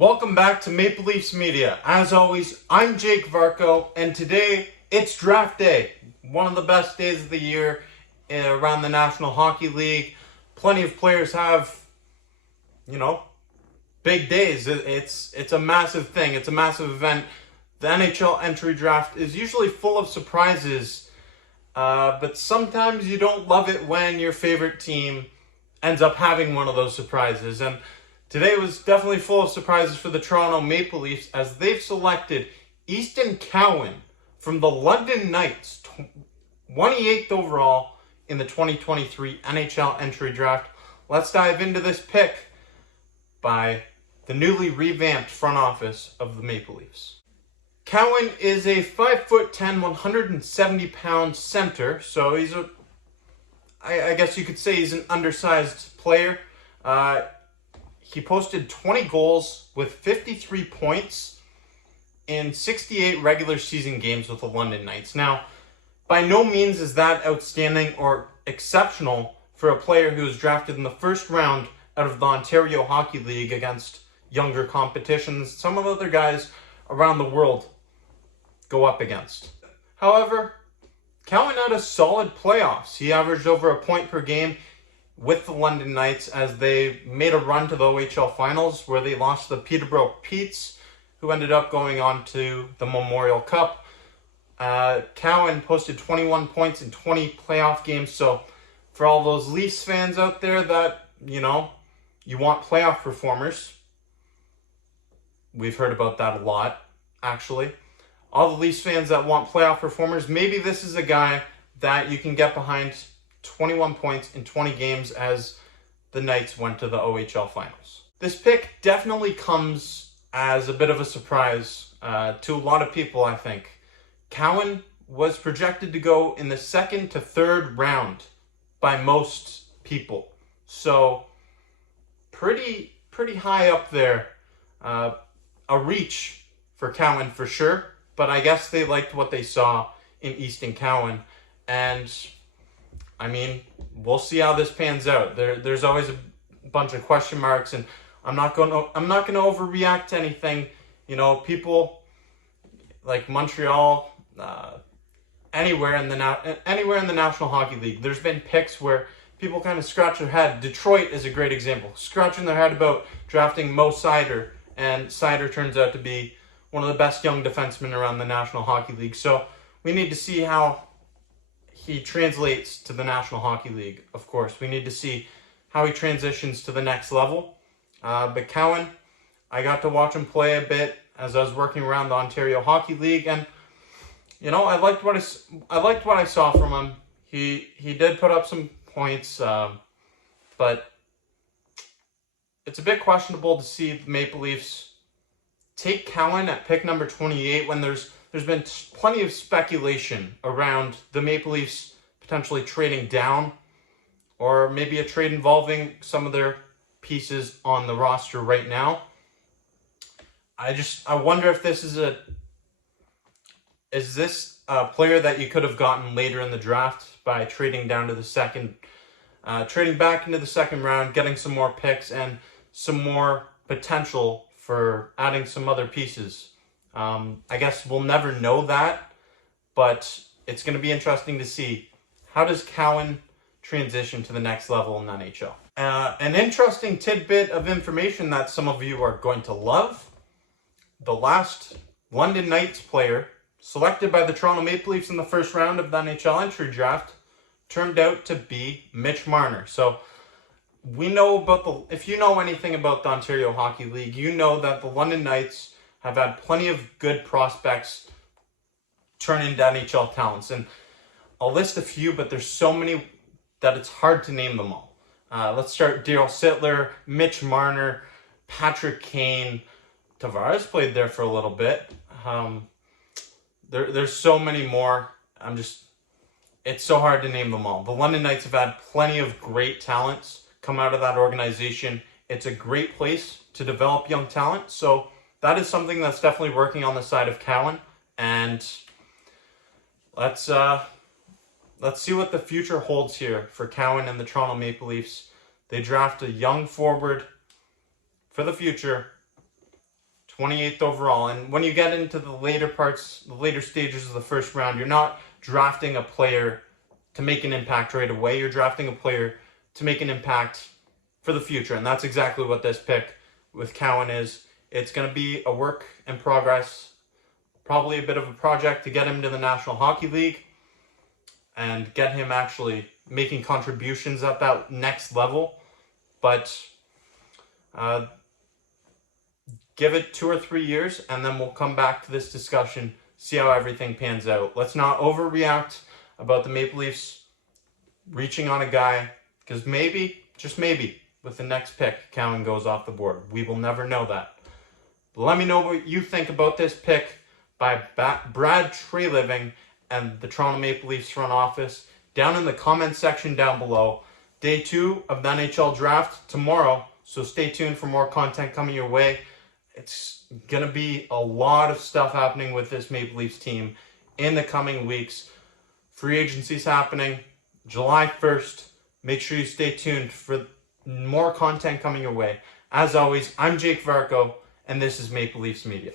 Welcome back to Maple Leafs Media. As always, I'm Jake Varco, and today it's draft day. One of the best days of the year around the National Hockey League. Plenty of players have, big days. It's a massive thing. It's a massive event. The NHL Entry Draft is usually full of surprises, but sometimes you don't love it when your favorite team ends up having one of those surprises. And today was definitely full of surprises for the Toronto Maple Leafs as they've selected Easton Cowan from the London Knights, 28th overall in the 2023 NHL Entry Draft. Let's dive into this pick by the newly revamped front office of the Maple Leafs. Cowan is a 5'10", 170-pound center, so he's I guess you could say he's an undersized player. He posted 20 goals with 53 points in 68 regular season games with the London Knights. Now, by no means is that outstanding or exceptional for a player who was drafted in the first round out of the Ontario Hockey League against younger competitions some of the other guys around the world go up against. However, Cowan had a solid playoffs. He averaged over a point per game with the London Knights as they made a run to the OHL Finals where they lost the Peterborough Petes, who ended up going on to the Memorial Cup. Cowan posted 21 points in 20 playoff games, so for all those Leafs fans out there that, you want playoff performers, we've heard about that a lot, actually. All the Leafs fans that want playoff performers, maybe this is a guy that you can get behind. 21 points in 20 games as the Knights went to the OHL Finals. This pick definitely comes as a bit of a surprise to a lot of people, I think. Cowan was projected to go in the second to third round by most people. So pretty high up there. A reach for Cowan for sure, but I guess they liked what they saw in Easton Cowan. And we'll see how this pans out. There's always a bunch of question marks, and I'm not going to overreact to anything. People like Montreal, anywhere in the National Hockey League, there's been picks where people kind of scratch their head. Detroit is a great example, scratching their head about drafting Mo Seider, and Seider turns out to be one of the best young defensemen around the National Hockey League. So we need to see how he translates to the National Hockey League, of course. We need to see how he transitions to the next level. But Cowan, I got to watch him play a bit as I was working around the Ontario Hockey League, and I liked what I saw from him. He did put up some points, but it's a bit questionable to see the Maple Leafs take Cowan at pick number 28 when there's been plenty of speculation around the Maple Leafs potentially trading down, or maybe a trade involving some of their pieces on the roster right now. I wonder if this is a player that you could have gotten later in the draft by trading down to the second, trading back into the second round, getting some more picks and some more potential for adding some other pieces. I guess we'll never know that, but it's going to be interesting to see how does Cowan transition to the next level in the NHL. An interesting tidbit of information that some of you are going to love. The last London Knights player selected by the Toronto Maple Leafs in the first round of the NHL Entry Draft turned out to be Mitch Marner. So we know if you know anything about the Ontario Hockey League, you know that the London Knights have had plenty of good prospects turn into NHL talents. And I'll list a few, but there's so many that it's hard to name them all. Let's start Daryl Sittler, Mitch Marner, Patrick Kane. Tavares played there for a little bit. There's so many more. It's so hard to name them all. The London Knights have had plenty of great talents come out of that organization. It's a great place to develop young talent. So that is something that's definitely working on the side of Cowan. And let's see what the future holds here for Cowan and the Toronto Maple Leafs. They draft a young forward for the future. 28th overall. And when you get into the later stages of the first round, you're not drafting a player to make an impact right away. You're drafting a player to make an impact for the future. And that's exactly what this pick with Cowan is. It's going to be a work in progress, probably a bit of a project to get him to the National Hockey League and get him actually making contributions at that next level. But give it 2 or 3 years, and then we'll come back to this discussion, see how everything pans out. Let's not overreact about the Maple Leafs reaching on a guy, because maybe, just maybe, with the next pick, Cowan goes off the board. We will never know that. But let me know what you think about this pick by Brad Treliving and the Toronto Maple Leafs front office down in the comments section down below. Day 2 of the NHL Draft tomorrow, so stay tuned for more content coming your way. It's going to be a lot of stuff happening with this Maple Leafs team in the coming weeks. Free agency's happening July 1st. Make sure you stay tuned for more content coming your way. As always, I'm Jake Varco, and this is Maple Leafs Media.